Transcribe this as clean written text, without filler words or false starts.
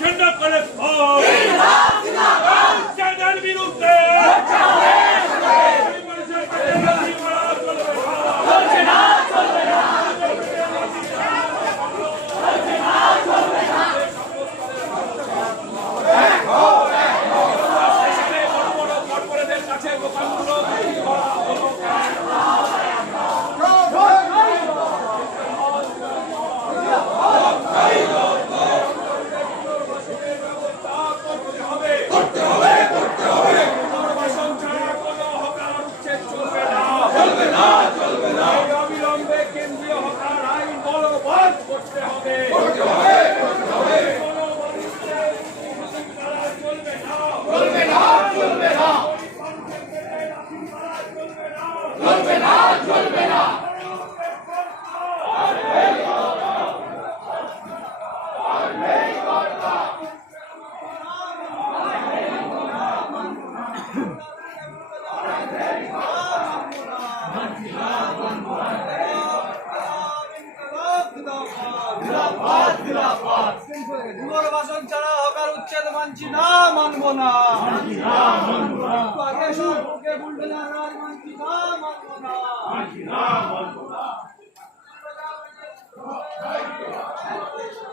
ঝান্ডা করে যাদের বিরুদ্ধে পুনর্বাসন ছাড়া হকার উচ্ছেদ মানছি না, মানবো না। আগে সব বুকে বুলবে না, রাজ মানছি না, মানবো না।